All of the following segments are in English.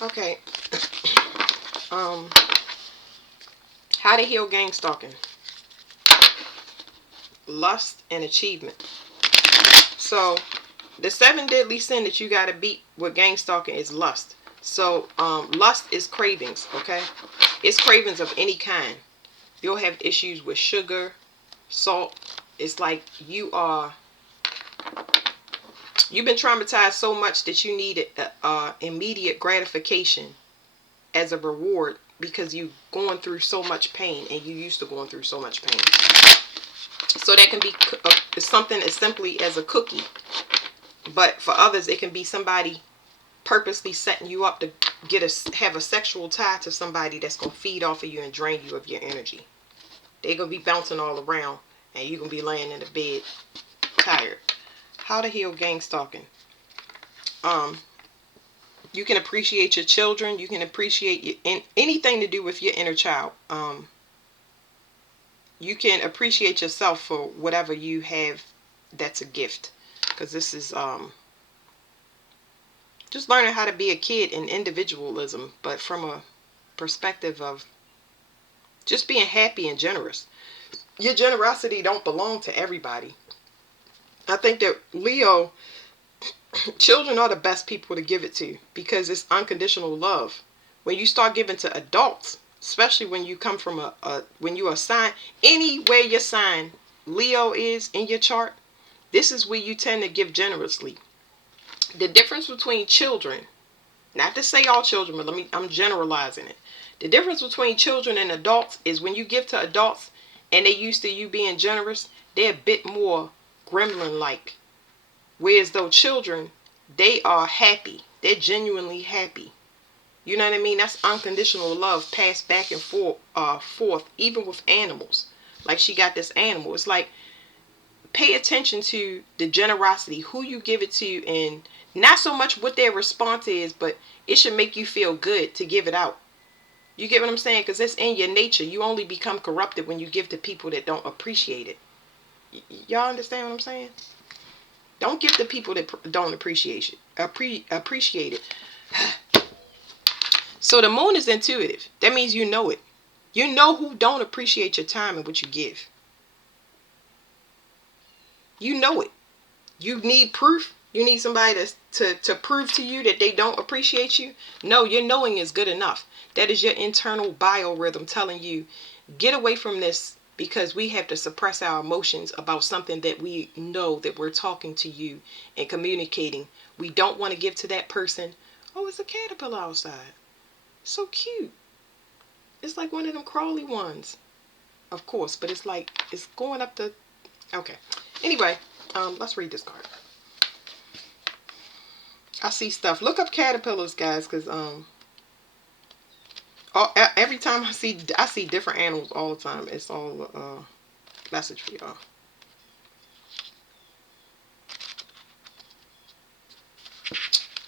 Okay. Um, how to heal gang stalking. Lust and achievement. So, the 7 deadly sin that you gotta beat with gang stalking is lust. So, lust is cravings, okay? It's cravings of any kind. You'll have issues with sugar, salt. It's like you've been traumatized so much that you need immediate gratification as a reward because you've gone through so much pain and you used to going through so much pain. So that can be something as simply as a cookie. But for others, it can be somebody purposely setting you up to have a sexual tie to somebody that's going to feed off of you and drain you of your energy. They're going to be bouncing all around and you're going to be laying in the bed tired. How to heal gang stalking. You can appreciate your children. You can appreciate anything to do with your inner child. You can appreciate yourself for whatever you have that's a gift. Because this is just learning how to be a kid in individualism, but from a perspective of just being happy and generous. Your generosity don't belong to everybody. I think that Leo, children are the best people to give it to because it's unconditional love. When you start giving to adults, especially when you come from when you are signed, anywhere your sign Leo is in your chart, this is where you tend to give generously. The difference between children, not to say all children, but I'm generalizing it. The difference between children and adults is when you give to adults and they used to you being generous, they're a bit more gremlin-like. Whereas though children, they are happy. They're genuinely happy. You know what I mean? That's unconditional love passed back and forth, even with animals. Like she got this animal. It's like, pay attention to the generosity, who you give it to, and not so much what their response is, but it should make you feel good to give it out. You get what I'm saying? Because it's in your nature. You only become corrupted when you give to people that don't appreciate it. Y'all understand what I'm saying? Don't give to people that don't appreciate it. So the moon is intuitive. That means you know it. You know who don't appreciate your time and what you give. You know it. You need proof. You need somebody to prove to you that they don't appreciate you. No, your knowing is good enough. That is your internal biorhythm telling you, get away from this because we have to suppress our emotions about something that we know that we're talking to you and communicating. We don't want to give to that person. Oh, it's a caterpillar outside. So cute. It's like one of them crawly ones. Of course, but it's like, it's going up the... Okay. Anyway, let's read this card. I see stuff. Look up caterpillars, guys, because every time I see different animals all the time. It's all a message for y'all.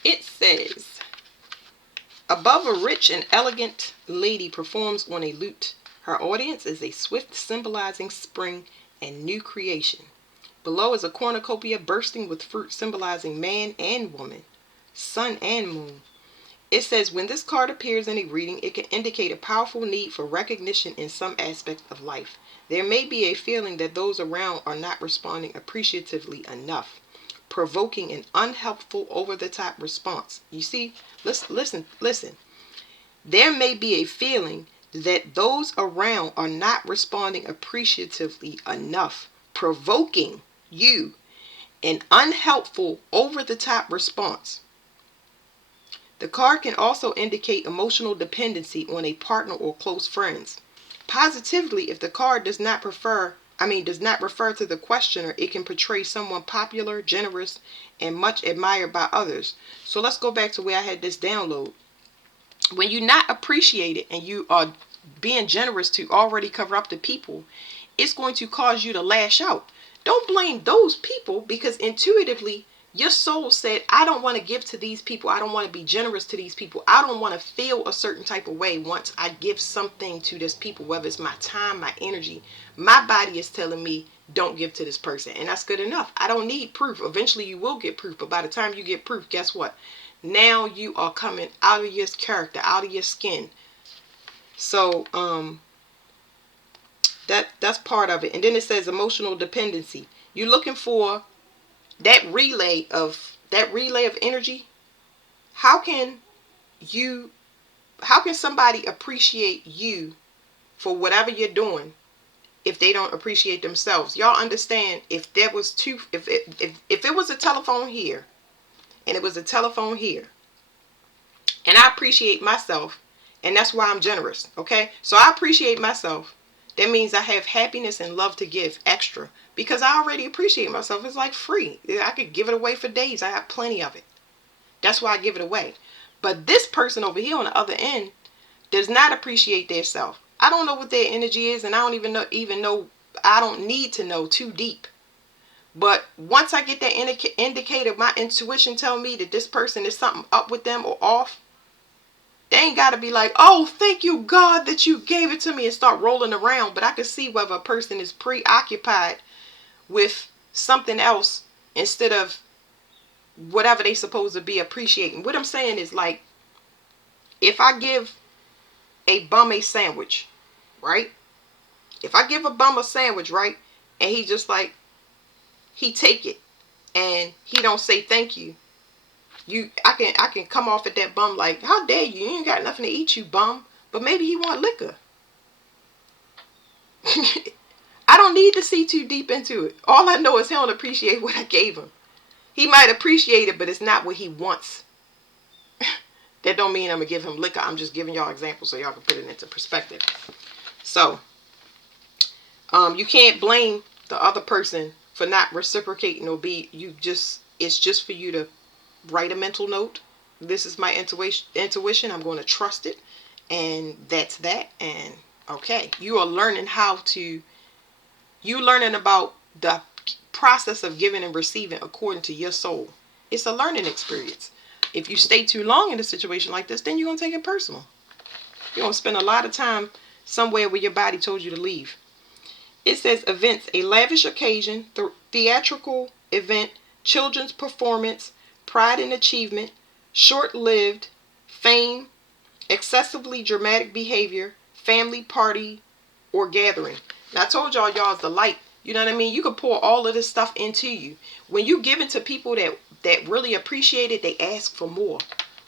It says, above a rich and elegant lady performs on a lute. Her audience is a swift symbolizing spring and new creation. Below is a cornucopia bursting with fruit symbolizing man and woman, sun and moon. It says, when this card appears in a reading, it can indicate a powerful need for recognition in some aspect of life. There may be a feeling that those around are not responding appreciatively enough, provoking an unhelpful, over-the-top response. You see, listen. There may be a feeling that those around are not responding appreciatively enough, provoking you an unhelpful, over-the-top response. The card can also indicate emotional dependency on a partner or close friends. Positively, if the card does not refer to the questioner, it can portray someone popular, generous, and much admired by others. So let's go back to where I had this download. When you're not appreciated and you are being generous to already corrupted people, it's going to cause you to lash out. Don't blame those people because intuitively your soul said, I don't want to give to these people. I don't want to be generous to these people. I don't want to feel a certain type of way once I give something to this people, whether it's my time, my energy. My body is telling me, don't give to this person. And that's good enough. I don't need proof. Eventually you will get proof. But by the time you get proof, guess what? Now you are coming out of your character, out of your skin. So that's part of it. And then it says emotional dependency. You're looking for that relay of energy. How can you how can somebody appreciate you for whatever you're doing if they don't appreciate themselves? Y'all understand, if there was if it was a telephone here and it was a telephone here, and I appreciate myself, and that's why I'm generous, okay? So I appreciate myself. That means I have happiness and love to give extra because I already appreciate myself. It's like free. I could give it away for days. I have plenty of it. That's why I give it away. But this person over here on the other end does not appreciate their self. I don't know what their energy is, and I don't even know. I don't need to know too deep. But once I get that indicator, my intuition tell me that this person is something up with them or off. They ain't got to be like, oh, thank you, God, that you gave it to me, and start rolling around. But I can see whether a person is preoccupied with something else instead of whatever they supposed to be appreciating. What I'm saying is, like, if I give a bum a sandwich, right? If I give a bum a sandwich, right, and he just like, he take it and he don't say thank you, I can come off at that bum like, how dare you? You ain't got nothing to eat, you bum. But maybe he want liquor. I don't need to see too deep into it. All I know is he don't appreciate what I gave him. He might appreciate it, but it's not what he wants. That don't mean I'm gonna give him liquor. I'm just giving y'all examples so y'all can put it into perspective. So you can't blame the other person for not reciprocating or it's just for you to write a mental note. This is my intuition. I'm going to trust it. And that's that. And okay, you learning about the process of giving and receiving according to your soul. It's a learning experience. If you stay too long in a situation like this, then you're going to take it personal. You're going to spend a lot of time somewhere where your body told you to leave. It says events: a lavish occasion, theatrical event, children's performance, pride and achievement, short-lived, fame, excessively dramatic behavior, family party, or gathering. Now I told y'all's the light. You know what I mean? You can pour all of this stuff into you. When you give it to people that really appreciate it, they ask for more.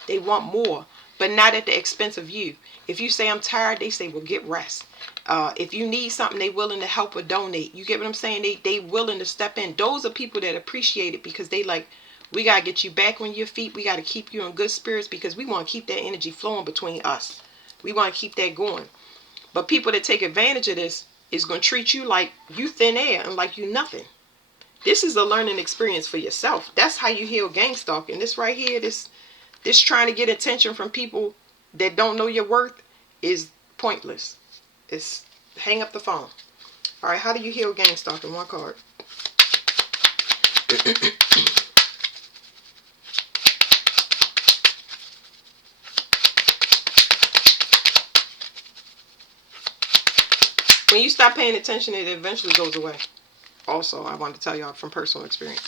They want more, but not at the expense of you. If you say I'm tired, they say, well, get rest. If you need something, they willing to help or donate. You get what I'm saying? They willing to step in. Those are people that appreciate it because they like, we got to get you back on your feet. We got to keep you in good spirits because we want to keep that energy flowing between us. We want to keep that going. But people that take advantage of this is going to treat you like you thin air and like you nothing. This is a learning experience for yourself. That's how you heal gang stalking. This right here, this trying to get attention from people that don't know your worth is pointless. It's hang up the phone. All right, how do you heal gang stalking? One card. When you stop paying attention, it eventually goes away. Also, I want to tell y'all from personal experience.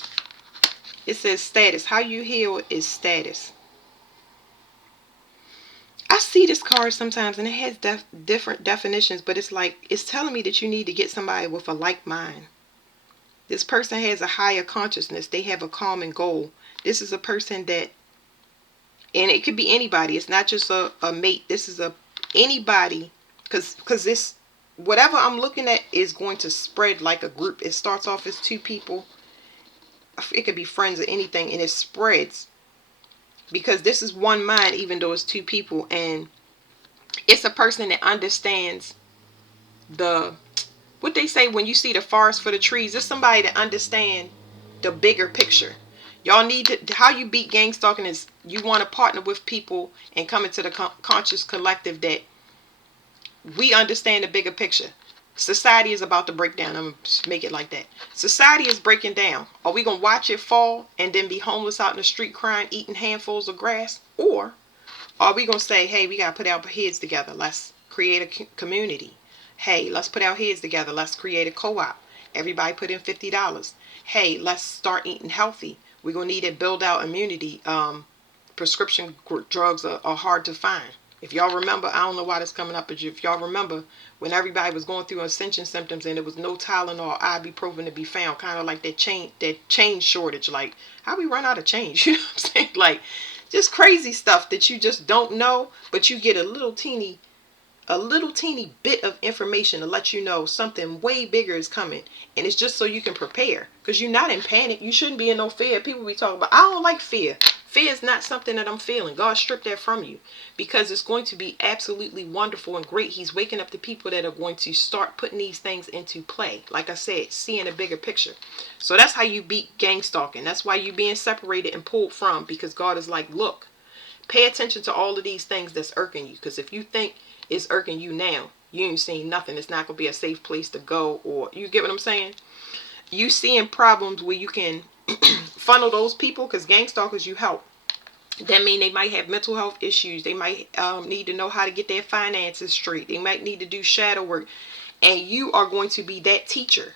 It says status. How you heal is status. I see this card sometimes and it has different definitions, but it's like it's telling me that you need to get somebody with a like mind. This person has a higher consciousness. They have a common goal. This is a person that, and it could be anybody. It's not just a mate. This is anybody, because this, whatever I'm looking at is going to spread like a group. It starts off as two people. It could be friends or anything, and it spreads. Because this is one mind, even though it's two people, and it's a person that understands what they say when you see the forest for the trees. It's somebody that understands the bigger picture. Y'all need to, how you beat gang stalking is you want to partner with people and come into the conscious collective that we understand the bigger picture. Society is about to break down. I'm going to make it like that. Society is breaking down. Are we going to watch it fall and then be homeless out in the street crying, eating handfuls of grass? Or are we going to say, hey, we got to put our heads together. Let's create a community. Hey, let's put our heads together. Let's create a co-op. Everybody put in $50. Hey, let's start eating healthy. We're going to need to build out immunity. prescription drugs are hard to find. If y'all remember, I don't know why this coming up, but if y'all remember when everybody was going through ascension symptoms and there was no Tylenol or ibuprofen to be found, kind of like that change shortage, like how we run out of change, you know what I'm saying? Like just crazy stuff that you just don't know, but you get a little teeny bit of information to let you know something way bigger is coming, and it's just so you can prepare, because you're not in panic. You shouldn't be in no fear. People be talking about, I don't like fear. Fear is not something that I'm feeling. God stripped that from you, because it's going to be absolutely wonderful and great. He's waking up the people that are going to start putting these things into play. Like I said, seeing a bigger picture. So that's how you beat gang stalking. That's why you're being separated and pulled from, because God is like, look, pay attention to all of these things that's irking you, because if you think it's irking you now, you ain't seen nothing. It's not going to be a safe place to go, or you get what I'm saying? You seeing problems where you can funnel those people, because gang stalkers you help. That mean they might have mental health issues. They might need to know how to get their finances straight. They might need to do shadow work. And you are going to be that teacher.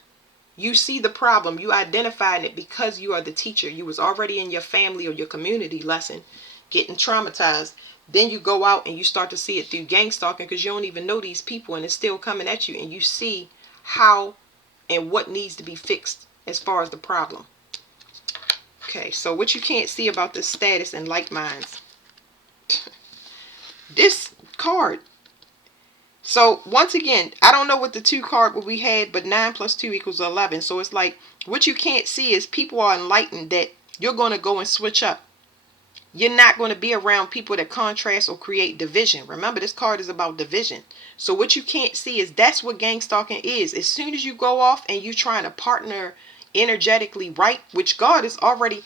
You see the problem. You identified it because you are the teacher. You was already in your family or your community lesson getting traumatized. Then you go out and you start to see it through gang stalking, because you don't even know these people and it's still coming at you, and you see how and what needs to be fixed as far as the problem. Okay, so what you can't see about this status and like minds. This card. So once again, I don't know what the 2 card what we had, but 9 plus 2 equals 11. So it's like what you can't see is people are enlightened that you're going to go and switch up. You're not going to be around people that contrast or create division. Remember, this card is about division. So what you can't see is that's what gang stalking is. As soon as you go off and you're trying to partner energetically right, which God is already,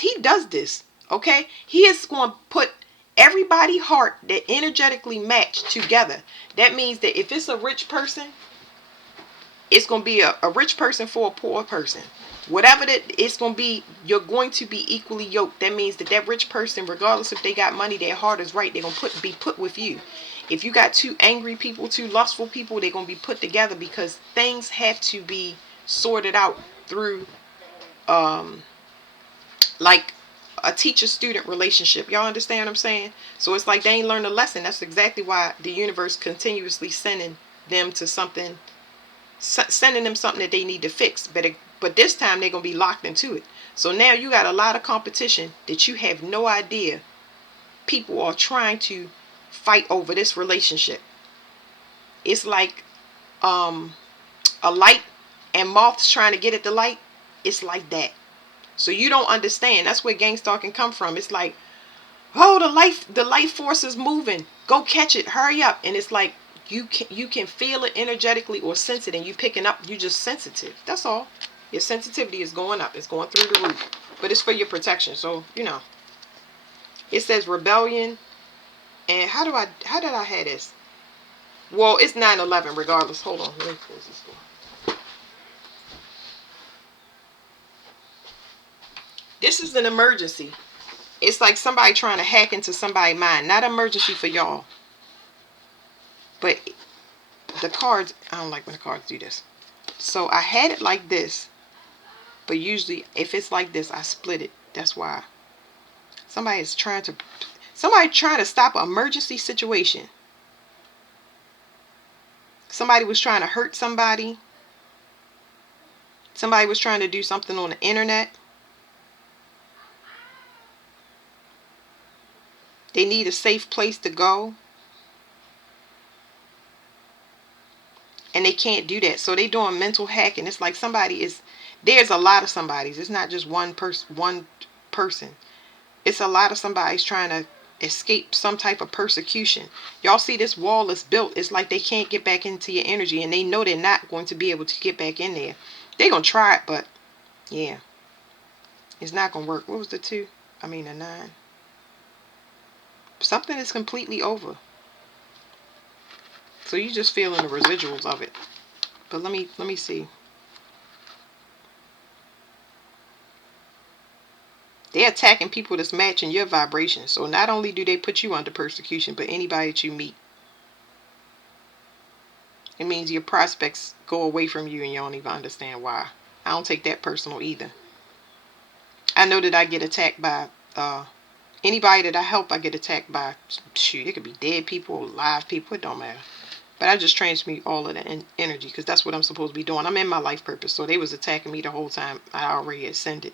he does this. Okay. He is going to put everybody heart that energetically match together. That means that if it's a rich person, it's going to be a rich person for a poor person. Whatever that it's going to be, you're going to be equally yoked. That means that rich person, regardless if they got money, their heart is right, they're going to be put with you. If you got 2 angry people, 2 lustful people, they're going to be put together, because things have to be sorted out through like a teacher-student relationship. Y'all understand what I'm saying? So it's like they ain't learned a lesson. That's exactly why the universe continuously sending them to something, sending them something that they need to fix. But this time they're going to be locked into it. So now you got a lot of competition that you have no idea. People are trying to fight over this relationship. It's like a light and moths trying to get at the light. It's like that. So you don't understand. That's where gang stalking come from. It's like, oh, the light force is moving. Go catch it. Hurry up. And it's like you can feel it energetically or sense it, and you picking up. You just sensitive. That's all. Your sensitivity is going up. It's going through the roof. But it's for your protection. So, it says rebellion. And how did I have this? Well, it's 9/11 regardless. Hold on. Let me close this door. This is an emergency. It's like somebody trying to hack into somebody's mind. Not emergency for y'all. But the cards, I don't like when the cards do this. So I had it like this. But usually if it's like this, I split it. That's why. Somebody trying to stop an emergency situation. Somebody was trying to hurt somebody. Somebody was trying to do something on the internet. They need a safe place to go. And they can't do that. So they doing mental hacking. It's like there's a lot of somebodies. It's not just one person. It's a lot of somebody's trying to escape some type of persecution. Y'all see this wall is built. It's like they can't get back into your energy, and they know they're not going to be able to get back in there. They're going to try it, but yeah. It's not going to work. What was the 2? The 9. Something is completely over. So you just feeling the residuals of it. But let me see. They're attacking people that's matching your vibration. So not only do they put you under persecution, but anybody that you meet. It means your prospects go away from you and you don't even understand why. I don't take that personal either. I know that I get attacked by Anybody that I help, I get attacked by. Shoot, it could be dead people or live people. It don't matter. But I just transmute all of the energy because that's what I'm supposed to be doing. I'm in my life purpose. So they was attacking me the whole time. I already ascended,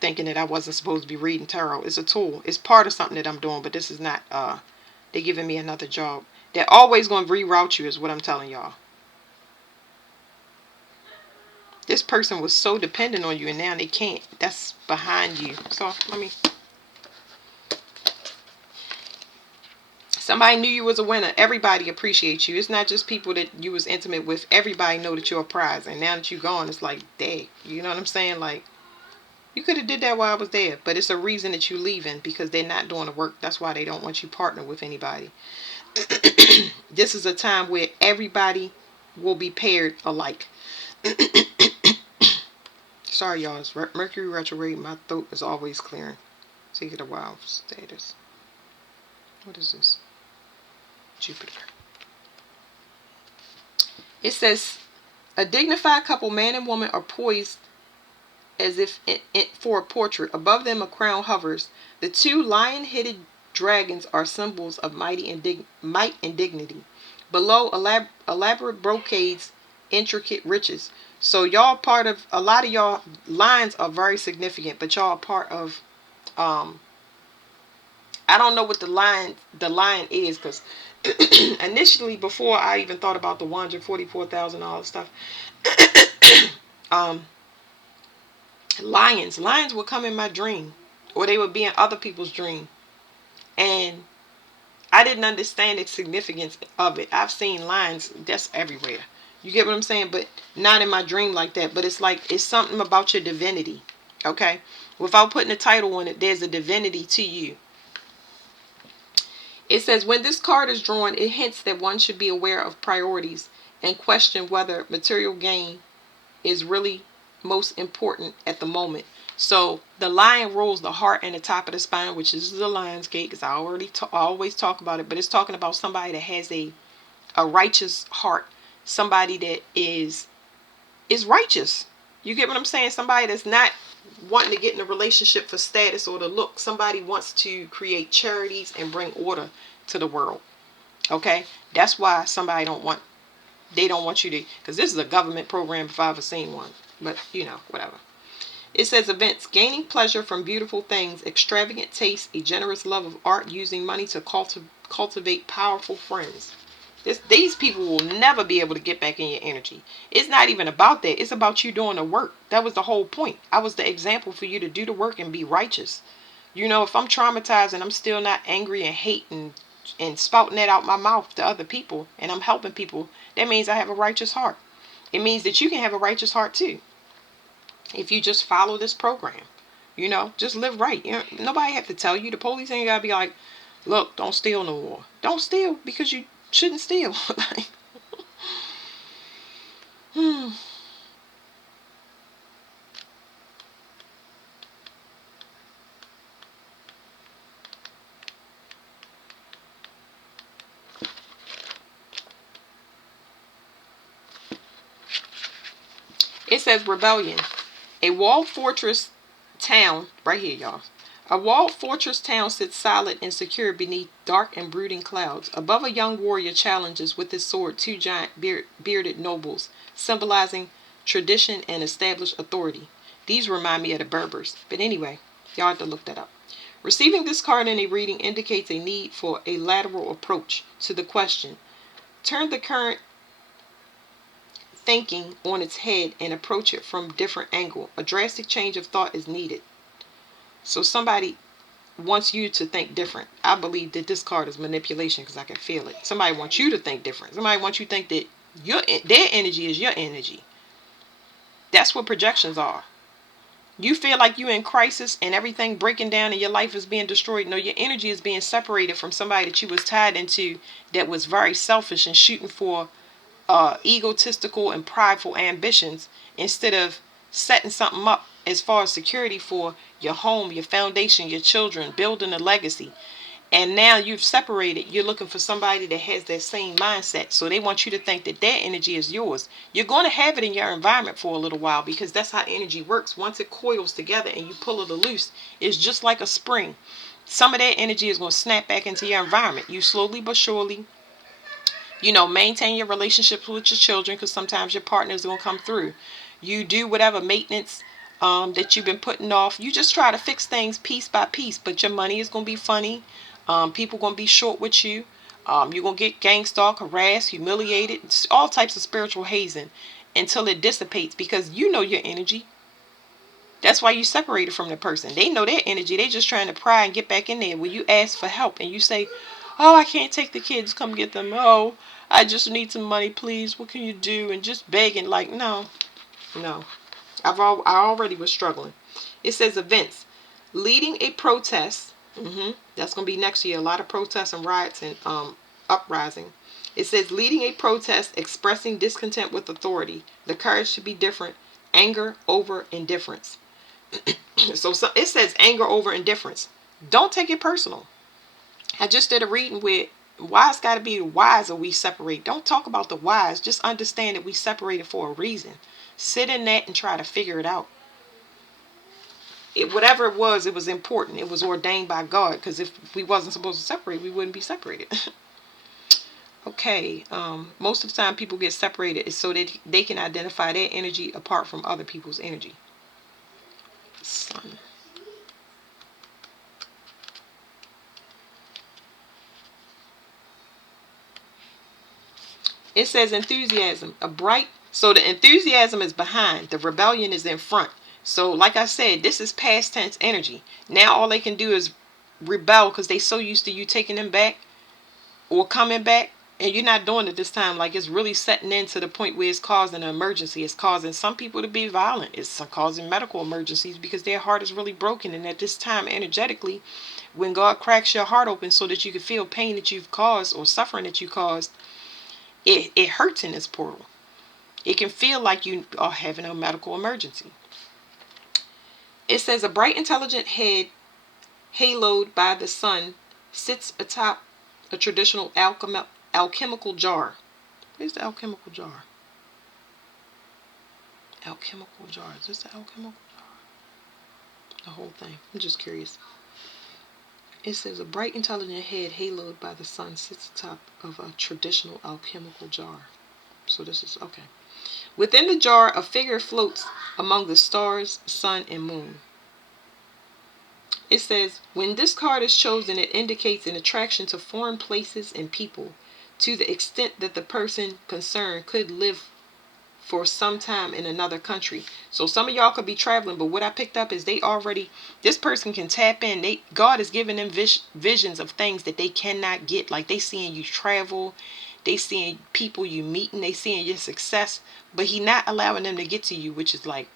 thinking that I wasn't supposed to be reading tarot. It's a tool. It's part of something that I'm doing, but this is not. They're giving me another job. They're always going to reroute you, is what I'm telling y'all. This person was so dependent on you, and now they can't. That's behind you. So let me. Somebody knew you was a winner. Everybody appreciates you. It's not just people that you was intimate with. Everybody know that you're a prize. And now that you're gone, it's like, dang. You know what I'm saying? Like, you could have did that while I was there. But it's a reason that you leaving, because they're not doing the work. That's why they don't want you partner with anybody. This is a time where everybody will be paired alike. Sorry, y'all. It's Mercury retrograde. My throat is always clearing. Take it a while. Status. What is this? Jupiter. It says, a dignified couple, man and woman, are poised as if for a portrait. Above them a crown hovers. The two lion-headed dragons are symbols of might and dignity. Below, elaborate brocades, intricate riches. So y'all part of, a lot of y'all lines are very significant, but y'all are part of, I don't know what the lion is, because initially, before I even thought about the $144,000 stuff, lions would come in my dream, or they would be in other people's dream, and I didn't understand the significance of it. I've seen lions that's everywhere. You get what I'm saying? But not in my dream like that. But it's like, it's something about your divinity. Okay? Without putting a title on it, there's a divinity to you. It says, when this card is drawn, it hints that one should be aware of priorities and question whether material gain is really most important at the moment. So the lion rules the heart and the top of the spine, which is the lion's gate, because I always talk about it. But it's talking about somebody that has a righteous heart, somebody that is righteous. You get what I'm saying? Somebody that's not wanting to get in a relationship for status or to look. Somebody wants to create charities and bring order to the world. Okay? That's why somebody they don't want you to, because this is a government program if I've ever seen one. But, you know, whatever. It says events, gaining pleasure from beautiful things, extravagant taste, a generous love of art, using money to cultivate powerful friends. These people will never be able to get back in your energy. It's not even about that. It's about you doing the work. That was the whole point. I was the example for you to do the work and be righteous. You know, if I'm traumatized and I'm still not angry and hate and spouting that out my mouth to other people, and I'm helping people, that means I have a righteous heart. It means that you can have a righteous heart too, if you just follow this program. You know, just live right. You know, nobody have to tell you. The police ain't gotta be like, look, don't steal no more. Don't steal because you shouldn't steal. It says rebellion. A walled fortress town, right here, y'all. A walled fortress town sits silent and secure beneath dark and brooding clouds. Above, a young warrior challenges with his sword two giant bearded nobles, symbolizing tradition and established authority. These remind me of the Berbers. But anyway, y'all have to look that up. Receiving this card in a reading indicates a need for a lateral approach to the question. Turn the current thinking on its head and approach it from a different angle. A drastic change of thought is needed. So somebody wants you to think different. I believe that this card is manipulation because I can feel it. Somebody wants you to think different. Somebody wants you to think that their energy is your energy. That's what projections are. You feel like you're in crisis and everything breaking down and your life is being destroyed. No, your energy is being separated from somebody that you was tied into that was very selfish and shooting for egotistical and prideful ambitions, instead of setting something up as far as security for your home, your foundation, your children, building a legacy. And now you've separated. You're looking for somebody that has that same mindset. So they want you to think that their energy is yours. You're going to have it in your environment for a little while, because that's how energy works. Once it coils together and you pull it loose, it's just like a spring. some of that energy is going to snap back into your environment. You slowly but surely, maintain your relationships with your children, because sometimes your partner is going to come through. You do whatever maintenance that you've been putting off. You just try to fix things piece by piece, but your money is going to be funny. People going to be short with you. You're going to get gang stalked, harassed, humiliated, all types of spiritual hazing until it dissipates, because you know your energy. That's why you separated from the person. They know their energy. They just trying to pry and get back in there. When you ask for help and you say, "Oh, I can't take the kids. Come get them. Oh, I just need some money, please. What can you do?" And just begging, like, no, no. I already was struggling. It says events. Leading a protest. That's going to be next year. A lot of protests and riots and uprising. It says leading a protest, expressing discontent with authority. The courage to be different. Anger over indifference. So it says anger over indifference. Don't take it personal. I just did a reading with why it's got to be the whys or we separate. Don't talk about the whys. Just understand that we separated for a reason. Sit in that and try to figure it out. Whatever it was important. It was ordained by God, because if we wasn't supposed to separate, we wouldn't be separated. Okay. Most of the time people get separated is so that they can identify their energy apart from other people's energy. Sun. It says enthusiasm, so the enthusiasm is behind, the rebellion is in front. So like I said, this is past tense energy. Now all they can do is rebel, because they so used to you taking them back or coming back, and you're not doing it this time. Like, it's really setting in to the point where it's causing an emergency. It's causing some people to be violent. It's causing medical emergencies because their heart is really broken. And at this time, energetically, when God cracks your heart open so that you can feel pain that you've caused or suffering that you caused, it hurts in this portal. It can feel like you are having a medical emergency. It says a bright, intelligent head haloed by the sun sits atop a traditional alchemical jar. Where's the alchemical jar? Alchemical jar. Is this the alchemical jar? The whole thing. I'm just curious. It says a bright, intelligent head haloed by the sun sits atop of a traditional alchemical jar. So this is okay. Within the jar, a figure floats among the stars, sun, and moon. It says, when this card is chosen, it indicates an attraction to foreign places and people, to the extent that the person concerned could live for some time in another country. So some of y'all could be traveling, but what I picked up is this person can tap in. God is giving them visions of things that they cannot get. Like, they seeing you travel, they seeing people you meeting, they seeing your success, but he not allowing them to get to you, which is like,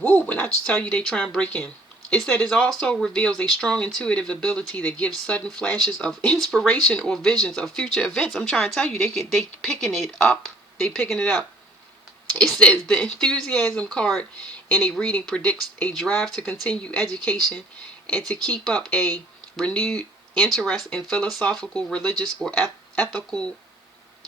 woo, when I tell you they try and break in. It said it also reveals a strong intuitive ability that gives sudden flashes of inspiration or visions of future events. I'm trying to tell you, they picking it up. They picking it up. It says the enthusiasm card in a reading predicts a drive to continue education and to keep up a renewed interest in philosophical, religious, or ethical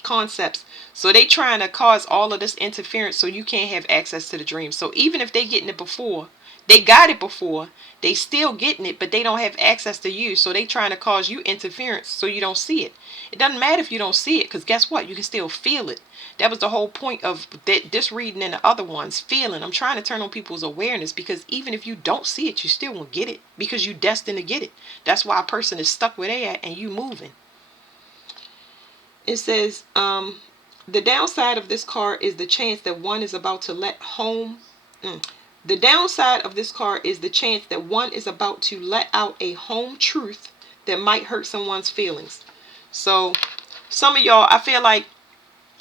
concepts. So they trying to cause all of this interference so you can't have access to the dream. So even if they getting it before, they got it before, they still getting it, but they don't have access to you. So they trying to cause you interference so you don't see it. It doesn't matter if you don't see it, because guess what? You can still feel it. That was the whole point of this reading and the other ones, feeling. I'm trying to turn on people's awareness, because even if you don't see it, you still won't get it, because you're destined to get it. That's why a person is stuck where they at and you moving. It says, the downside of this card is the chance that one is about to let home. The downside of this card is the chance that one is about to let out a home truth that might hurt someone's feelings. So some of y'all, I feel like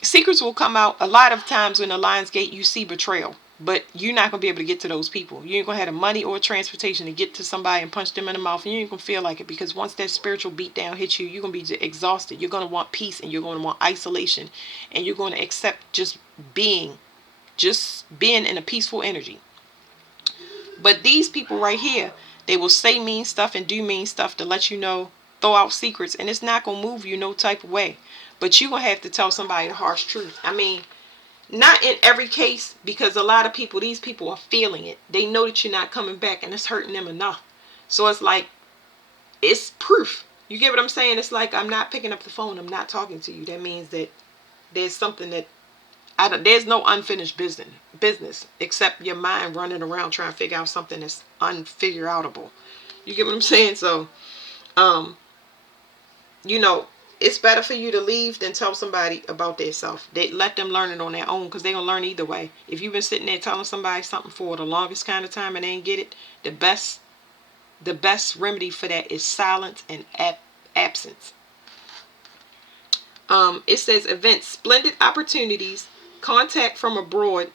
secrets will come out. A lot of times in the Lion's Gate, you see betrayal, but you're not going to be able to get to those people. You ain't going to have the money or transportation to get to somebody and punch them in the mouth, and you ain't going to feel like it, because once that spiritual beat down hits you, you're going to be exhausted. You're going to want peace, and you're going to want isolation, and you're going to accept just being in a peaceful energy. But these people right here, they will say mean stuff and do mean stuff to let you know, throw out secrets, and it's not going to move you no type of way. But you're going to have to tell somebody the harsh truth. I mean, not in every case, because a lot of people, these people are feeling it. They know that you're not coming back, and it's hurting them enough. So it's like, it's proof. You get what I'm saying? It's like, I'm not picking up the phone, I'm not talking to you. That means that there's something that there's no unfinished business except your mind running around trying to figure out something that's unfigure outable. You get what I'm saying? So, you know, it's better for you to leave than tell somebody about their self. They let them learn it on their own, because they're gonna learn either way. If you've been sitting there telling somebody something for the longest kind of time and they ain't get it, the best remedy for that is silence and absence. It says events, splendid opportunities, contact from abroad,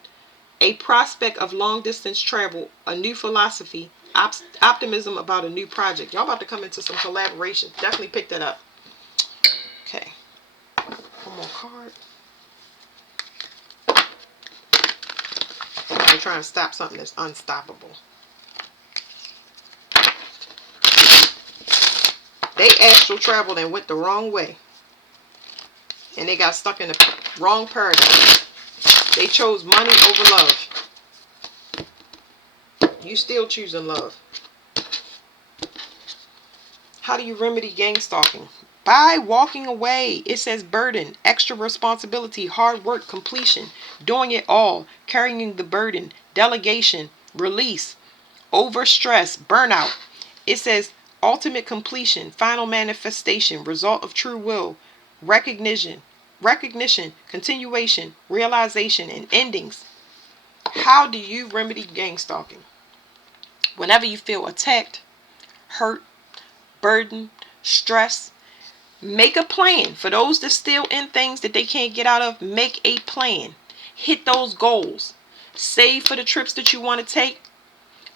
a prospect of long distance travel, a new philosophy, optimism about a new project. Y'all about to come into some collaboration. Definitely pick that up. Okay. One more card. I'm trying to stop something that's unstoppable. They astral traveled and went the wrong way. And they got stuck in the wrong paradigm. They chose money over love. You still choosing love. How do you remedy gang stalking? By walking away. It says burden, extra responsibility, hard work, completion, doing it all, carrying the burden, delegation, release, overstress, burnout. It says ultimate completion, final manifestation, result of true will, recognition, continuation, realization, and endings. How do you remedy gang stalking? Whenever you feel attacked, hurt, burden, stress, make a plan. For those that still in things that they can't get out of, make a plan. Hit those goals. Save for the trips that you want to take.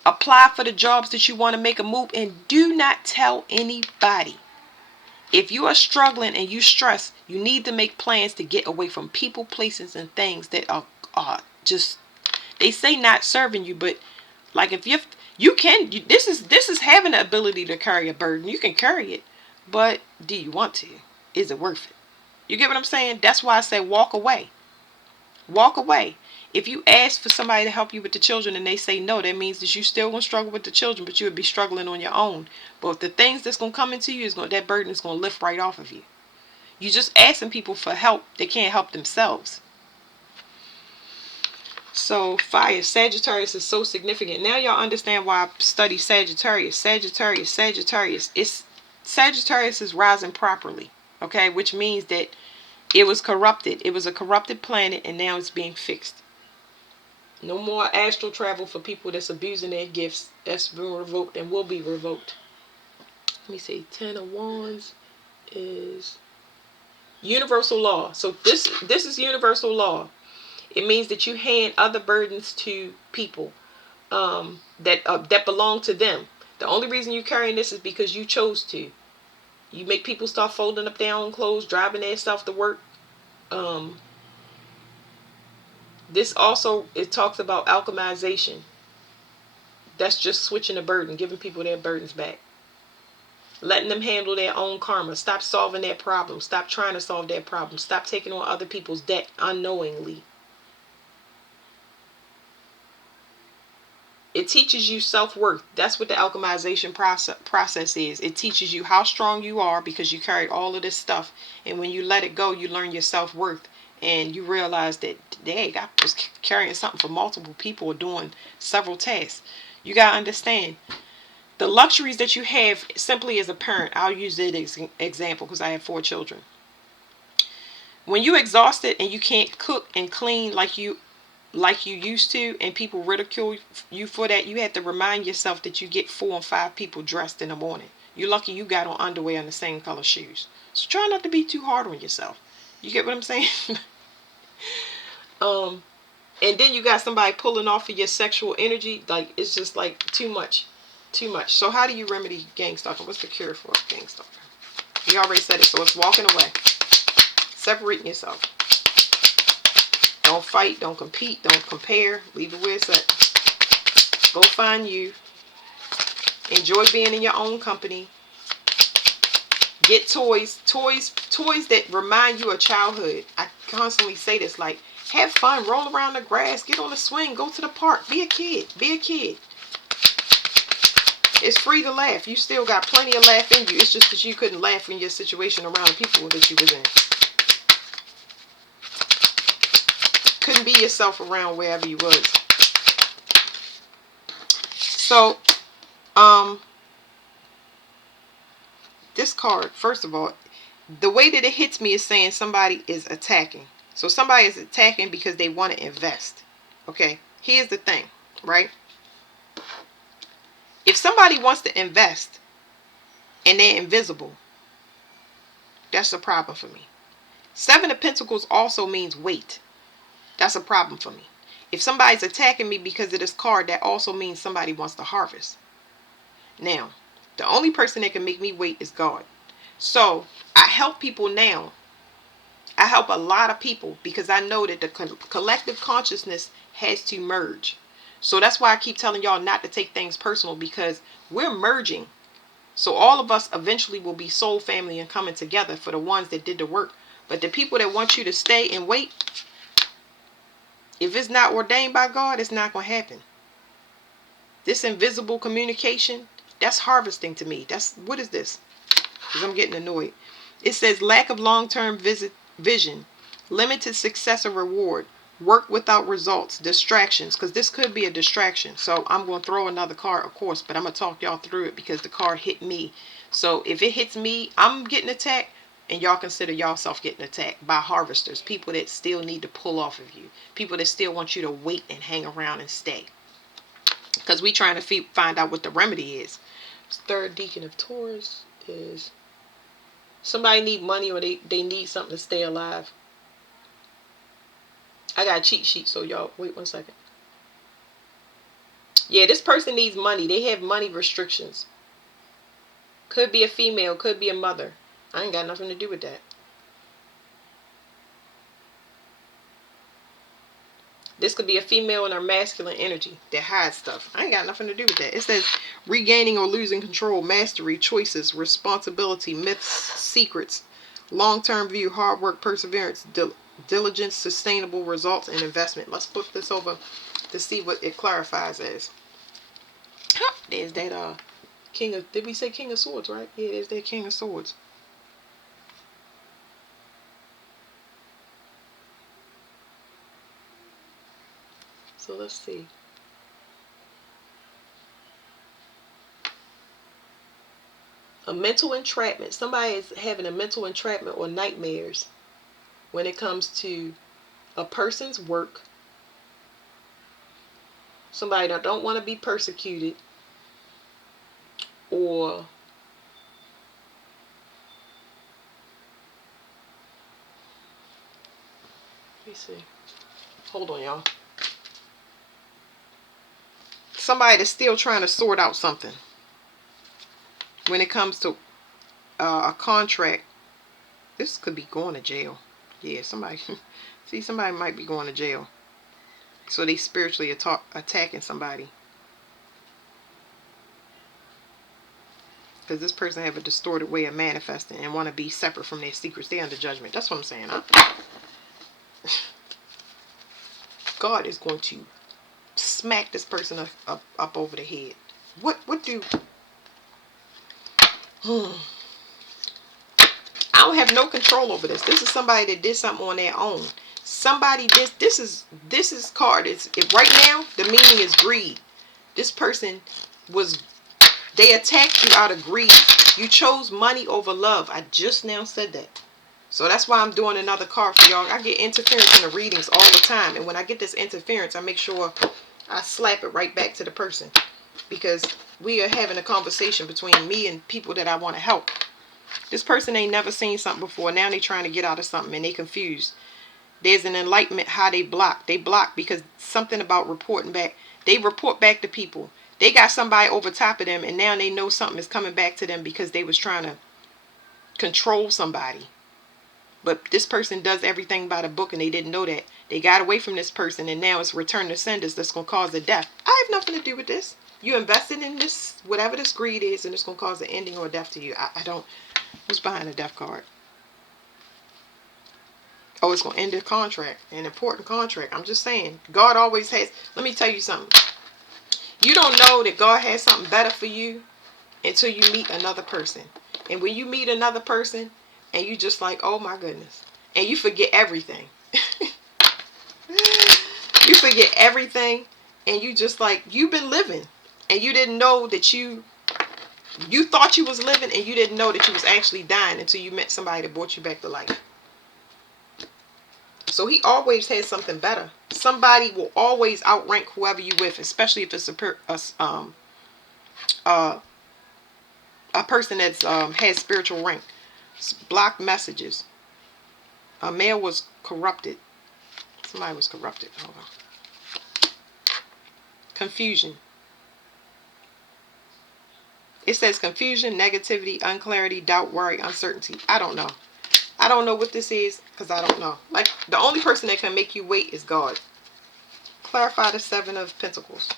Apply for the jobs that you want to make a move, and do not tell anybody. If you are struggling and you stress, you need to make plans to get away from people, places, and things that are just, they say not serving you, but like if this is having the ability to carry a burden. You can carry it, but do you want to? Is it worth it? You get what I'm saying? That's why I say walk away. Walk away. If you ask for somebody to help you with the children and they say no, that means that you still gonna struggle with the children, but you would be struggling on your own. But the things that's gonna come into you that burden is gonna lift right off of you. You just asking people for help, they can't help themselves. So fire, Sagittarius is so significant. Now y'all understand why I study Sagittarius. Sagittarius. It's Sagittarius is rising properly. Okay, which means that it was corrupted. It was a corrupted planet, and now it's being fixed. No more astral travel for people that's abusing their gifts. That's been revoked and will be revoked. Let me see. 10 of Wands is universal law. So this is universal law. It means that you hand other burdens to people that belong to them. The only reason you're carrying this is because you chose to. You make people start folding up their own clothes, driving their stuff to work. This also, it talks about alchemization. That's just switching the burden, giving people their burdens back. Letting them handle their own karma. Stop solving their problems. Stop trying to solve their problems. Stop taking on other people's debt unknowingly. It teaches you self-worth. That's what the alchemization process is. It teaches you how strong you are because you carried all of this stuff. And when you let it go, you learn your self-worth. And you realize that, dang, I was carrying something for multiple people or doing several tasks. You got to understand, the luxuries that you have simply as a parent. I'll use it as an example because I have 4 children. When you're exhausted and you can't cook and clean like you used to, and people ridicule you for that, you have to remind yourself that you get 4 and 5 people dressed in the morning. You're lucky you got on underwear and the same color shoes. So try not to be too hard on yourself. You get what I'm saying? And then you got somebody pulling off of your sexual energy. Like, it's just like too much. So how do you remedy gang stalking? What's the cure for gang stalking? We already said it. So it's walking away, separating yourself. Don't fight, don't compete, don't compare. Leave it where it's at. Go find you. Enjoy being in your own company. Get toys that remind you of childhood. I constantly say this, like, have fun, roll around the grass, get on the swing, go to the park, be a kid. It's free to laugh. You still got plenty of laugh in you. It's just that you couldn't laugh in your situation around the people that you was in. Couldn't be yourself around wherever you was. So, this card, first of all, the way that it hits me is saying somebody is attacking. So somebody is attacking because they want to invest. Okay, here's the thing, right? If somebody wants to invest and they're invisible, that's a problem for me. Seven of Pentacles also means weight. That's a problem for me. If somebody's attacking me because of this card, that also means somebody wants to harvest. Now, the only person that can make me wait is God. So I help people now. I help a lot of people because I know that the collective consciousness has to merge. So that's why I keep telling y'all not to take things personal, because we're merging. So all of us eventually will be soul family and coming together for the ones that did the work. But the people that want you to stay and wait, if it's not ordained by God, it's not going to happen. This invisible communication, that's harvesting to me. What is this? Because I'm getting annoyed. It says lack of long-term vision, limited success or reward, work without results, distractions, because this could be a distraction. So I'm going to throw another card, of course, but I'm going to talk y'all through it because the card hit me. So if it hits me, I'm getting attacked, and y'all consider yourself getting attacked by harvesters, people that still need to pull off of you, people that still want you to wait and hang around and stay. Because we trying to find out what the remedy is. Third Deacon of Taurus is somebody need money, or they need something to stay alive. I got a cheat sheet, so y'all wait 1 second. Yeah, this person needs money. They have money restrictions. Could be a female, could be a mother. I ain't got nothing to do with that. This could be a female in her masculine energy that hides stuff. I ain't got nothing to do with that. It says regaining or losing control, mastery, choices, responsibility, myths, secrets, long-term view, hard work, perseverance, diligence, sustainable results, and investment. Let's flip this over to see what it clarifies as. There's that King of, did we say King of Swords, right? Yeah, there's that King of Swords. So let's see. A mental entrapment. Somebody is having a mental entrapment or nightmares when it comes to a person's work. Somebody that don't want to be persecuted, or let me see. Hold on, y'all. Somebody that's still trying to sort out something when it comes to a contract. This could be going to jail. Yeah, somebody see, somebody might be going to jail. So they spiritually attacking somebody. Because this person have a distorted way of manifesting and want to be separate from their secrets. They're under judgment. That's what I'm saying. God is going to smack this person up over the head. What do... I don't have no control over this. This is somebody that did something on their own. Somebody, this is card. Right now, the meaning is greed. This person they attacked you out of greed. You chose money over love. I just now said that. So that's why I'm doing another card for y'all. I get interference in the readings all the time. And when I get this interference, I make sure I slap it right back to the person. Because we are having a conversation between me and people that I want to help. This person ain't never seen something before. Now they trying to get out of something and they confused. There's an enlightenment how they block. They block because something about reporting back. They report back to people. They got somebody over top of them, and now they know something is coming back to them because they was trying to control somebody. But this person does everything by the book, and they didn't know that. They got away from this person, and now it's return to senders that's going to cause a death. I have nothing to do with this. You invested in this, whatever this greed is, and it's going to cause an ending or a death to you. I don't... Who's behind the death card? Oh, it's going to end the contract. An important contract. I'm just saying. God always has... Let me tell you something. You don't know that God has something better for you until you meet another person. And when you meet another person and you just like, oh my goodness, and you forget everything. You forget everything, and you just like, you've been living and you didn't know that you thought you was living, and you didn't know that you was actually dying until you met somebody that brought you back to life. So he always has something better. Somebody will always outrank whoever you with, especially if it's a person that's has spiritual rank. Block messages. A male was corrupted. Somebody was corrupted. Hold on. Confusion. It says confusion, negativity, unclarity, doubt, worry, uncertainty. I don't know. I don't know what this is because I don't know. Like, the only person that can make you wait is God. Clarify the Seven of Pentacles.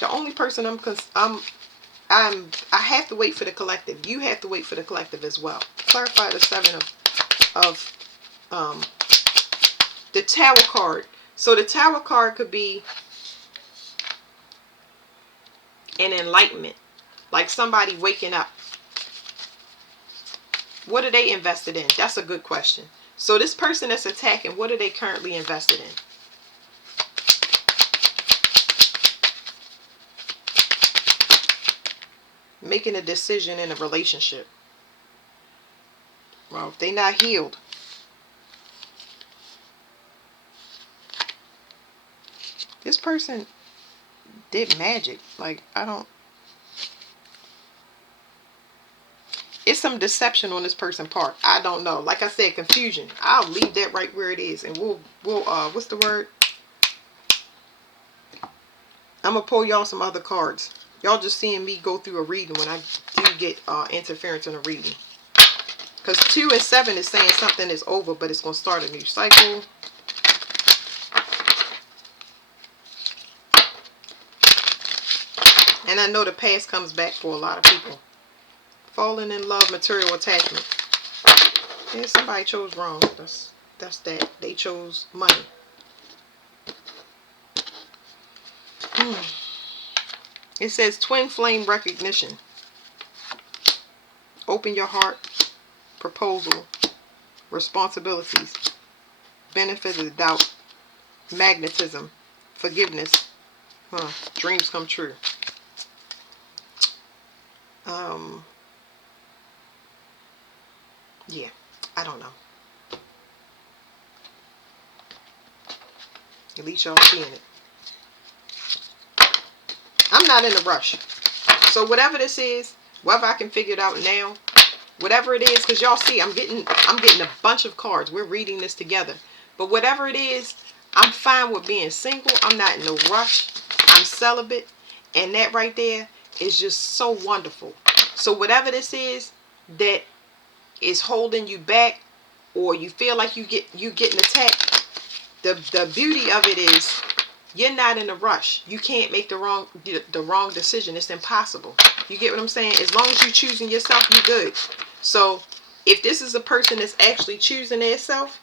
The only person I have to wait for the collective. You have to wait for the collective as well. Clarify the Seven of the Tower card. So the Tower card could be an enlightenment, like somebody waking up. What are they invested in? That's a good question. So this person that's attacking, what are they currently invested in? Making a decision in a relationship. Well, if they're not healed. This person did magic. Like, I don't... It's some deception on this person's part. I don't know. Like I said, confusion. I'll leave that right where it is. And we'll what's the word? I'm going to pull y'all some other cards. Y'all just seeing me go through a reading when I do get interference in a reading. Because 2 and 7 is saying something is over, but it's going to start a new cycle. And I know the past comes back for a lot of people. Falling in love, material attachment. Yeah, somebody chose wrong. That's that. They chose money. It says twin flame recognition. Open your heart. Proposal. Responsibilities. Benefit of the doubt. Magnetism. Forgiveness. Dreams come true. Yeah, I don't know. At least y'all seeing it. I'm not in a rush. So whatever this is, whether I can figure it out now, whatever it is, because y'all see, I'm getting a bunch of cards. We're reading this together. But whatever it is, I'm fine with being single. I'm not in no rush. I'm celibate. And that right there is just so wonderful. So whatever this is that is holding you back, or you feel like you getting attacked, the beauty of it is you're not in a rush. You can't make the wrong decision. It's impossible. You get what I'm saying? As long as you're choosing yourself, you're good. So if this is a person that's actually choosing their self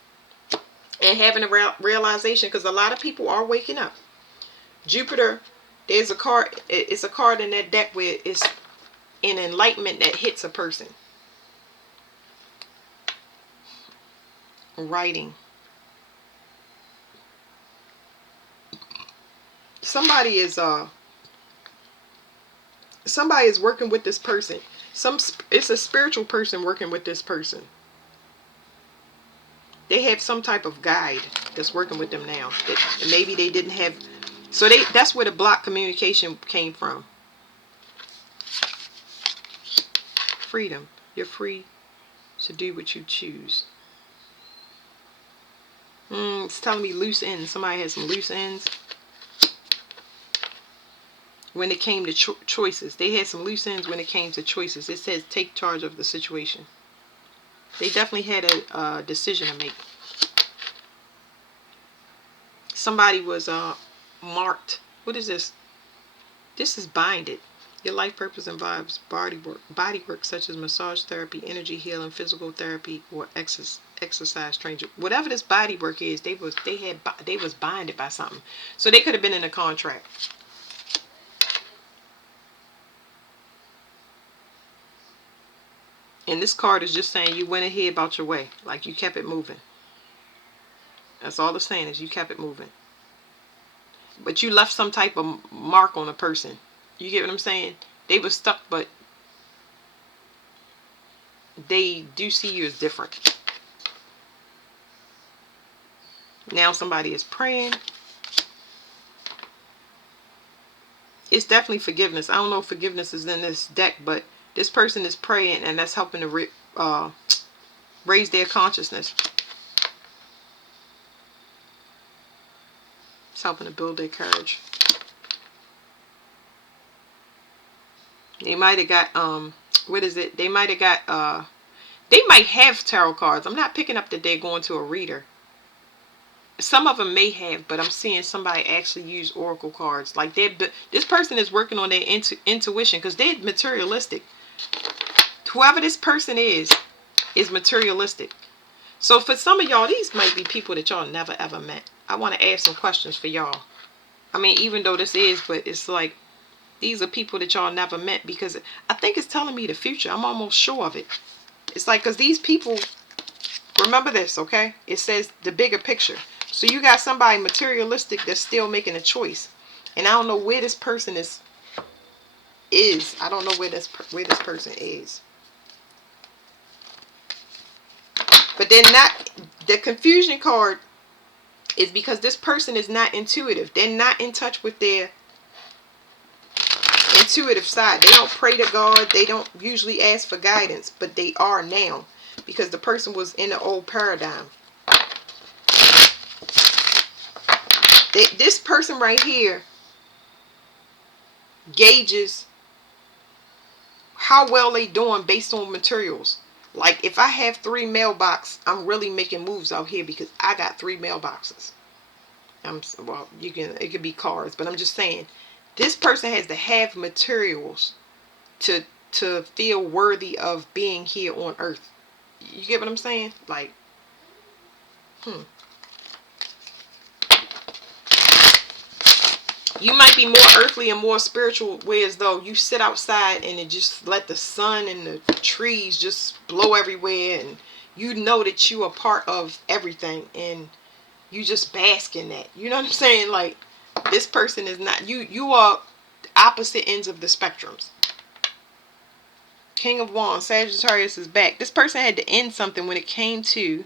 and having a realization, because a lot of people are waking up. Jupiter, there's a card. It's a card in that deck where it's an enlightenment that hits a person. Writing. Somebody is working with this person. It's a spiritual person working with this person. They have some type of guide that's working with them now. Maybe they didn't have. So that's where the block communication came from. Freedom. You're free to do what you choose. It's telling me loose ends. Somebody has some loose ends. When it came to choices. They had some loose ends when it came to choices. It says take charge of the situation. They definitely had a decision to make. Somebody was marked. What is this? This is binded. Your life purpose involves body work such as massage therapy, energy healing, physical therapy, or exercise trainer. Whatever this body work is, they was binded by something. So they could have been in a contract. And this card is just saying you went ahead about your way. Like you kept it moving. That's all it's saying is you kept it moving. But you left some type of mark on a person. You get what I'm saying? They were stuck, but they do see you as different. Now somebody is praying. It's definitely forgiveness. I don't know if forgiveness is in this deck, but this person is praying, and that's helping to raise their consciousness. It's helping to build their courage. They might have got, what is it? They might have got, they might have tarot cards. I'm not picking up that they're going to a reader. Some of them may have, but I'm seeing somebody actually use oracle cards. Like this person is working on their intuition because they're materialistic. Whoever this person is materialistic. So for some of y'all, these might be people that y'all never ever met. I want to ask some questions for y'all. I mean, even though this is, but it's like, these are people that y'all never met, because I think it's telling me the future. I'm almost sure of it. It's like, because these people, remember this, okay? It says the bigger picture. So you got somebody materialistic that's still making a choice. And I don't know where this person is. I don't know where this person is. But they're not, the confusion card is because this person is not intuitive. They're not in touch with their intuitive side. They don't pray to God. They don't usually ask for guidance, but they are now, because the person was in the old paradigm. This person right here gauges how well they doing based on materials. Like if I have 3 mailboxes, I'm really making moves out here because I got 3 mailboxes. Well, it could be cars, but I'm just saying, this person has to have materials to feel worthy of being here on earth. You get what I'm saying? Like, you might be more earthly and more spiritual, whereas though you sit outside and it just let the sun and the trees just blow everywhere, and you know that you are part of everything, and you just bask in that. You know what I'm saying? Like, this person is not, you are opposite ends of the spectrums. King of Wands, Sagittarius is back. This person had to end something when it came to,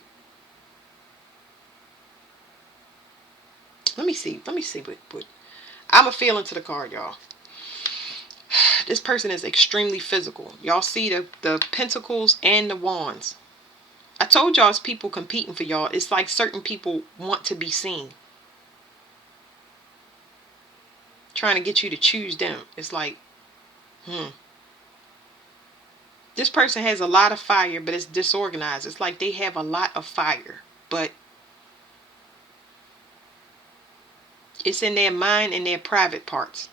let me see what I'm a feel into the card, y'all. This person is extremely physical. Y'all see the pentacles and the wands. I told y'all it's people competing for y'all. It's like certain people want to be seen, trying to get you to choose them. It's like, this person has a lot of fire, but it's disorganized. It's like they have a lot of fire, but it's in their mind and their private parts.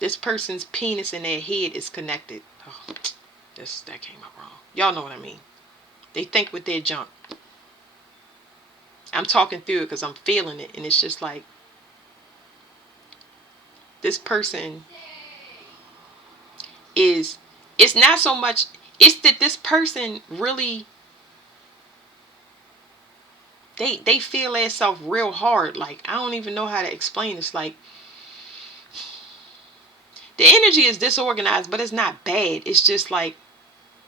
This person's penis and their head is connected. Oh, that came out wrong. Y'all know what I mean. They think with their junk. I'm talking through it because I'm feeling it, and it's just like, this person is, it's not so much, it's that this person really, they feel themselves real hard. Like, I don't even know how to explain this. Like, the energy is disorganized, but it's not bad. It's just like,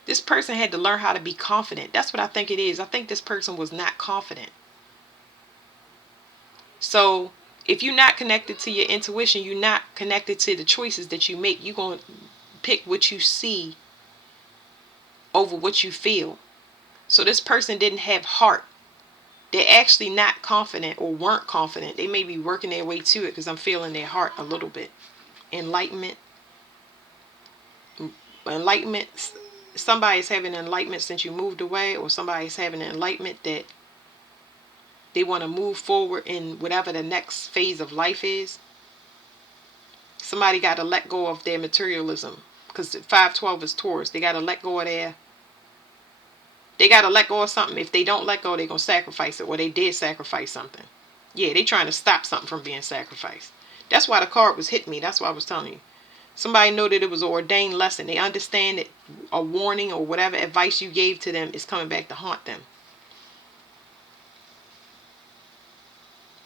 this person had to learn how to be confident. That's what I think it is. I think this person was not confident. So if you're not connected to your intuition, you're not connected to the choices that you make. You're going to pick what you see over what you feel. So this person didn't have heart. They're actually not confident, or weren't confident. They may be working their way to it, because I'm feeling their heart a little bit. Enlightenment. Somebody's having enlightenment since you moved away, or somebody's having an enlightenment that they want to move forward in whatever the next phase of life is. Somebody got to let go of their materialism, because 512 is Taurus. They got to let go of their They got to let go of something. If they don't let go, they're going to sacrifice it. Or they did sacrifice something. Yeah, they trying to stop something from being sacrificed. That's why the card was hitting me. That's why I was telling you. Somebody know that it was an ordained lesson. They understand that a warning or whatever advice you gave to them is coming back to haunt them.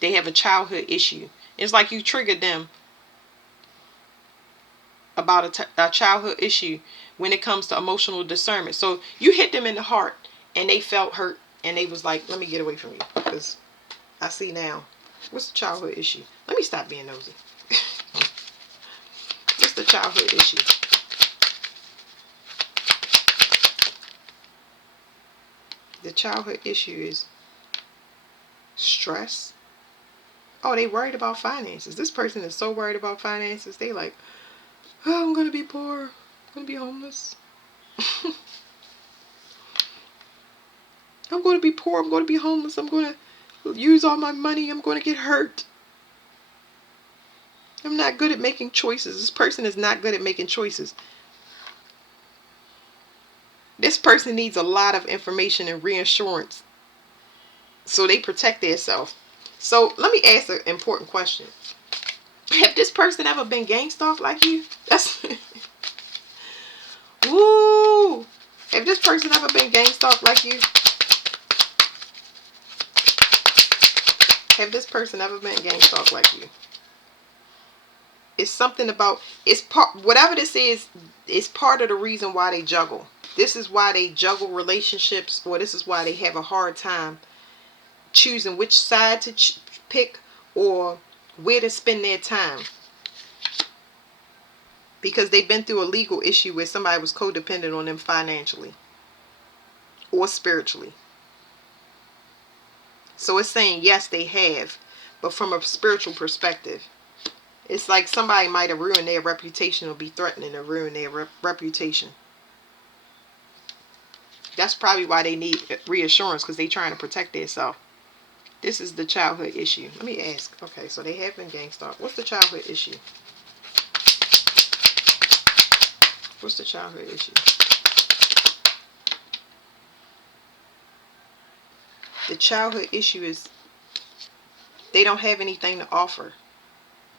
They have a childhood issue. It's like you triggered them about a childhood issue when it comes to emotional discernment. So you hit them in the heart and they felt hurt and they was like, let me get away from you because I see now. What's the childhood issue? Let me stop being nosy. What's the childhood issue? The childhood issue is stress. Oh, they worried about finances. This person is so worried about finances. They like, oh, I'm going to be poor. I'm going to be homeless. I'm going to be poor. I'm going to be homeless. I'm going to use all my money. I'm going to get hurt. I'm not good at making choices. This person is not good at making choices. This person needs a lot of information and reassurance so they protect themselves. So let me ask an important question. Have this person ever been gang stalked like you? That's woo. Have this person ever been gang stalked like you? Have this person ever been gang stalked like you? It's something about, it's part, whatever this is part of the reason why they juggle. This is why they juggle relationships, or this is why they have a hard time choosing which side to pick or where to spend their time. Because they've been through a legal issue where somebody was codependent on them financially or spiritually. So it's saying, yes, they have, but from a spiritual perspective. It's like somebody might have ruined their reputation or be threatening to ruin their reputation. That's probably why they need reassurance, because they're trying to protect themselves. This is the childhood issue. Let me ask. Okay, so they have been gang stalked. What's the childhood issue? What's the childhood issue? The childhood issue is they don't have anything to offer.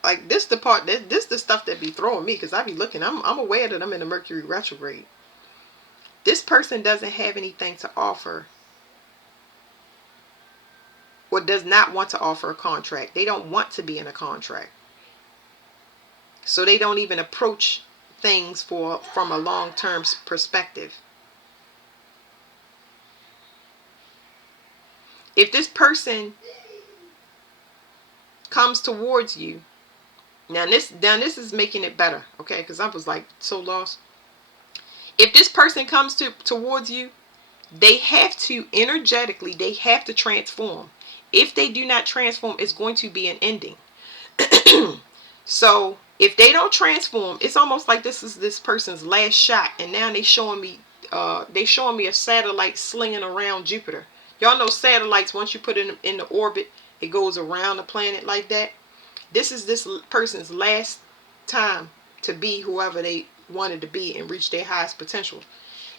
Like this the part, this the stuff that be throwing me, because I be looking, I'm aware that I'm in the Mercury retrograde. This person doesn't have anything to offer, or does not want to offer a contract. They don't want to be in a contract. So they don't even approach things from a long-term perspective. If this person comes towards you, now this is making it better, okay? Because I was like so lost. If this person comes towards you, they have to energetically, they have to transform. If they do not transform, it's going to be an ending. So if they don't transform, it's almost like this is this person's last shot, and now they showing me a satellite slinging around Jupiter. Y'all know satellites, once you put it in the orbit, it goes around the planet like that. This is this person's last time to be whoever they wanted to be and reach their highest potential.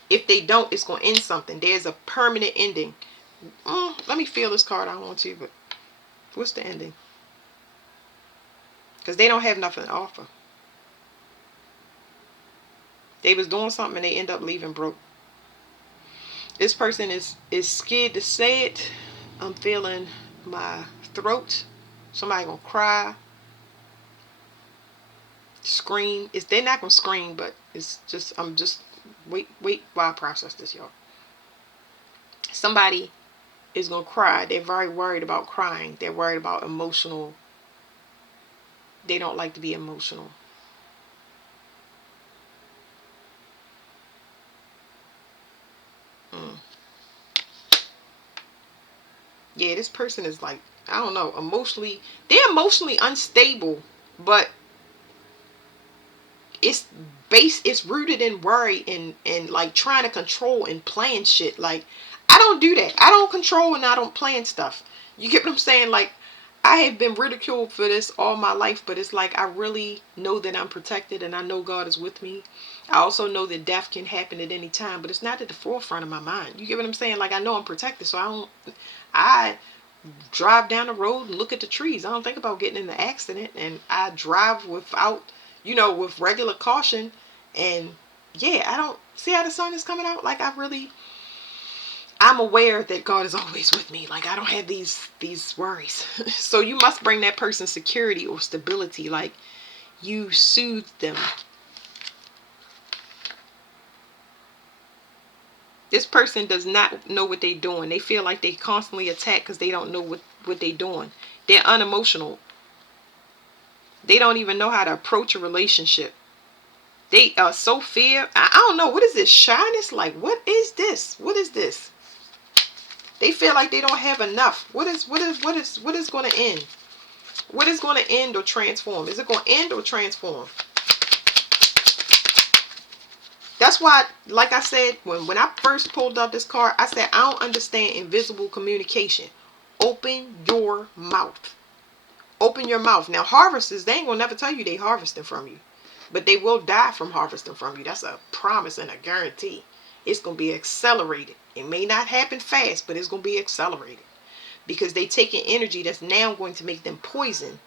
If they don't, it's going to end something. There's a permanent ending. Let me feel this card. I don't want to, but what's the ending? Because they don't have nothing to offer. They was doing something and they end up leaving broke. This person is scared to say it. I'm feeling my throat. Somebody gonna cry, scream. They're not gonna scream, but it's just, wait while I process this, y'all. Somebody is gonna cry. They're very worried about crying. They're worried about emotional. They don't like to be emotional. Yeah, this person is like, I don't know, they're emotionally unstable, but it's rooted in worry and like trying to control and plan shit. Like, I don't do that. I don't control and I don't plan stuff. You get what I'm saying? Like, I have been ridiculed for this all my life, but it's like I really know that I'm protected and I know God is with me. I also know that death can happen at any time, but it's not at the forefront of my mind. You get what I'm saying? Like, I know I'm protected, so I drive down the road and look at the trees. I don't think about getting in an accident, and I drive without, with regular caution. And yeah, I don't see how the sun is coming out. Like, I'm aware that God is always with me. Like, I don't have these worries. So you must bring that person security or stability. Like, you soothe them. This person does not know what they're doing. They feel like they constantly attack because they don't know what they're doing. They're unemotional. They don't even know how to approach a relationship. They are so fear. I don't know. What is this? Shyness? Like, what is this? What is this? They feel like they don't have enough. What is going to end? What is going to end or transform? Is it going to end or transform? That's why, like I said, when I first pulled up this card, I said, I don't understand invisible communication. Open your mouth. Open your mouth. Now, harvesters, they ain't going to never tell you they harvesting from you. But they will die from harvesting from you. That's a promise and a guarantee. It's going to be accelerated. It may not happen fast, but it's going to be accelerated. Because they taking energy that's now going to make them poison.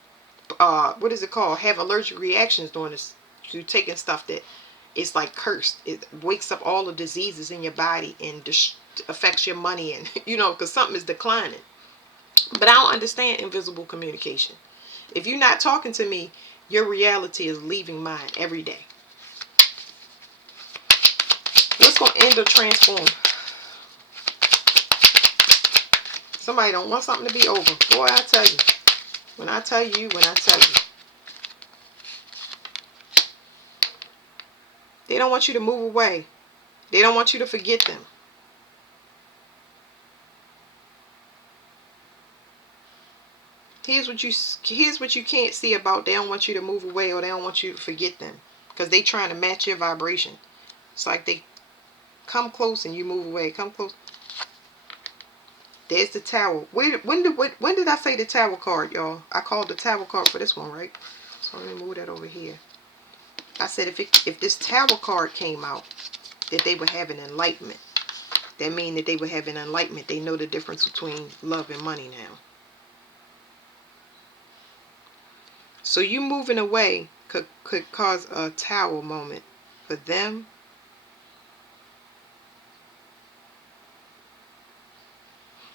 What is it called? Have allergic reactions during this. To taking stuff that it's like cursed. It wakes up all the diseases in your body and affects your money. And, because something is declining. But I don't understand invisible communication. If you're not talking to me, your reality is leaving mine every day. What's going to end or transform? Somebody don't want something to be over. Boy, I tell you. When I tell you. They don't want you to move away. They don't want you to forget them. Here's what you can't see about. They don't want you to move away, or they don't want you to forget them. Because they trying to match your vibration. It's like they come close and you move away. Come close. There's the Tower. When did I say the Tower card, y'all? I called the Tower card for this one, right? So let me move that over here. I said if this Tower card came out, that they would have an enlightenment. That means that they would have an enlightenment. They know the difference between love and money now. So you moving away could cause a Tower moment for them.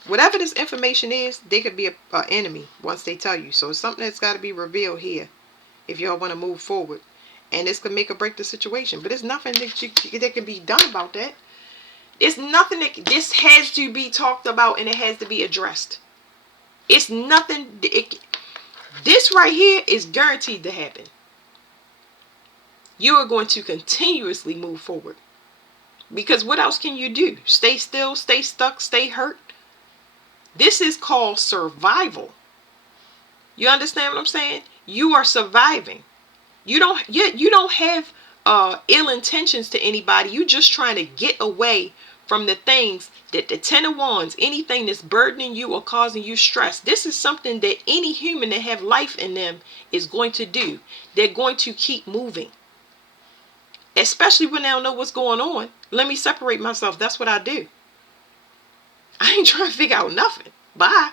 Whatever this information is, they could be an enemy once they tell you. So it's something that's got to be revealed here if y'all want to move forward. And this could make or break the situation. But there's nothing that can be done about that. It's nothing this has to be talked about, and it has to be addressed. It's nothing. This right here is guaranteed to happen. You are going to continuously move forward. Because what else can you do? Stay still, stay stuck, stay hurt. This is called survival. You understand what I'm saying? You are surviving. You don't have ill intentions to anybody. You just trying to get away from the things that the 10 of Wands, anything that's burdening you or causing you stress. This is something that any human that have life in them is going to do. They're going to keep moving. Especially when they don't know what's going on. Let me separate myself. That's what I do. I ain't trying to figure out nothing. Bye.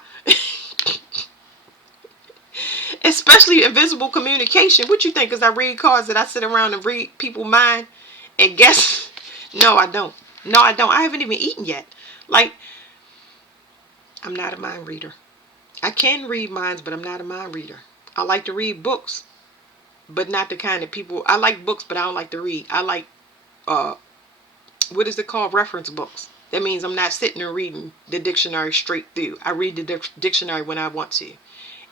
Especially invisible communication. What you think? Because I read cards that I sit around and read people's mind and guess? No, I don't. No, I don't. I haven't even eaten yet. Like, I'm not a mind reader. I can read minds, but I'm not a mind reader. I like to read books, but not the kind of people. I like books, but I don't like to read. I like, what is it called? Reference books. That means I'm not sitting and reading the dictionary straight through. I read the dictionary when I want to.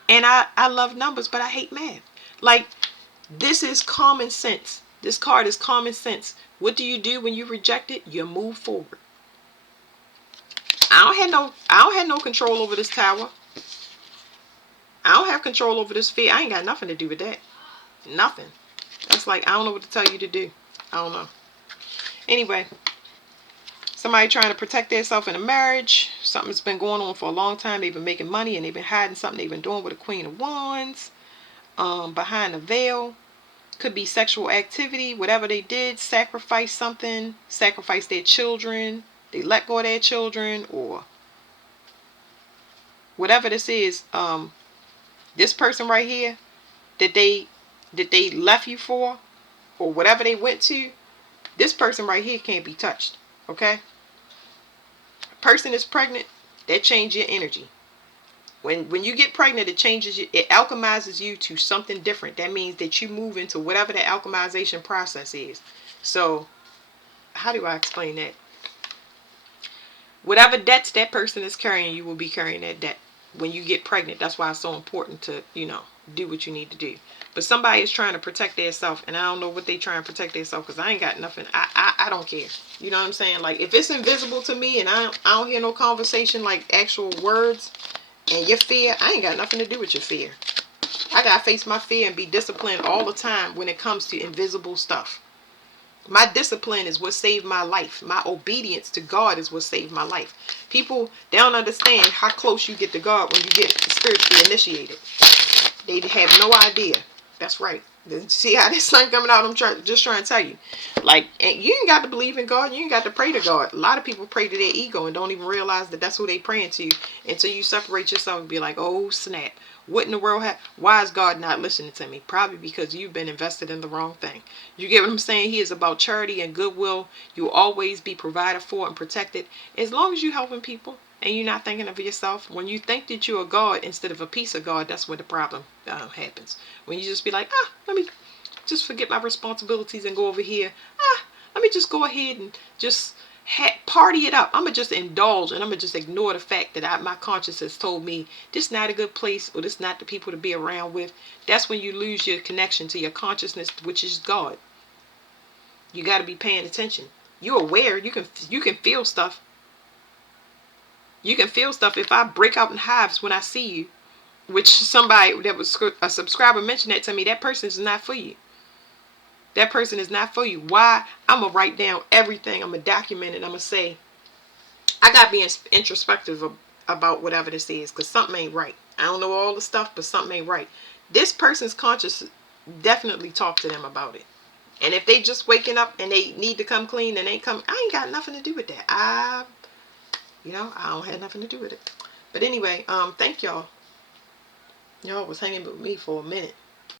And I love numbers, but I hate math. Like, this is common sense. This card is common sense. What do you do when you reject it? You move forward. I don't have no control over this Tower. I don't have control over this fear. I ain't got nothing to do with that. Nothing. That's like, I don't know what to tell you to do. I don't know. Anyway, somebody trying to protect themselves in a marriage. something's been going on for a long time. They've been making money and they've been hiding something they've been doing with the Queen of Wands. Behind the veil. Could be sexual activity, whatever they did, sacrifice something, sacrifice their children, they let go of their children, or whatever this is. This person right here that they left you for, or whatever they went to, this person right here can't be touched. Okay? Person is pregnant, that changes your energy. When you get pregnant, it changes you, it alchemizes you to something different. That means that you move into whatever that alchemization process is. So, how do I explain that? Whatever debts that person is carrying, you will be carrying that debt when you get pregnant. That's why it's so important to, do what you need to do. But somebody is trying to protect themselves, and I don't know what they trying to protect themselves, because I ain't got nothing. I don't care. You know what I'm saying? Like, if it's invisible to me and I don't hear no conversation, like actual words, and your fear, I ain't got nothing to do with your fear. I gotta face my fear and be disciplined all the time when it comes to invisible stuff. My discipline is what saved my life. My obedience to God is what saved my life. People, they don't understand how close you get to God when you get spiritually initiated. They have no idea. That's right. See how this sun coming out? I'm just trying to tell you. Like, and you ain't got to believe in God. You ain't got to pray to God. A lot of people pray to their ego and don't even realize that that's who they praying to, until you separate yourself and be like, oh snap. What in the world? Why is God not listening to me? Probably because you've been invested in the wrong thing. You get what I'm saying? He is about charity and goodwill. You will always be provided for and protected as long as you're helping people and you're not thinking of yourself. When you think that you're a God instead of a piece of God, that's when the problem happens. When you just be like, let me just forget my responsibilities and go over here. Let me just go ahead and just party it up. I'm going to just indulge, and I'm going to just ignore the fact that my conscience has told me this is not a good place, or this is not the people to be around with. That's when you lose your connection to your consciousness, which is God. You got to be paying attention. You're aware. You can feel stuff. You can feel stuff. If I break out in hives when I see you, which somebody that was a subscriber mentioned that to me, that person is not for you. That person is not for you. Why? I'm going to write down everything. I'm going to document it. I'm going to say, I got to be introspective about whatever this is, because something ain't right. I don't know all the stuff, but something ain't right. This person's conscious, definitely talk to them about it. And if they just waking up and they need to come clean and ain't come, I ain't got nothing to do with that. I don't have nothing to do with it. But anyway, thank y'all. Y'all was hanging with me for a minute.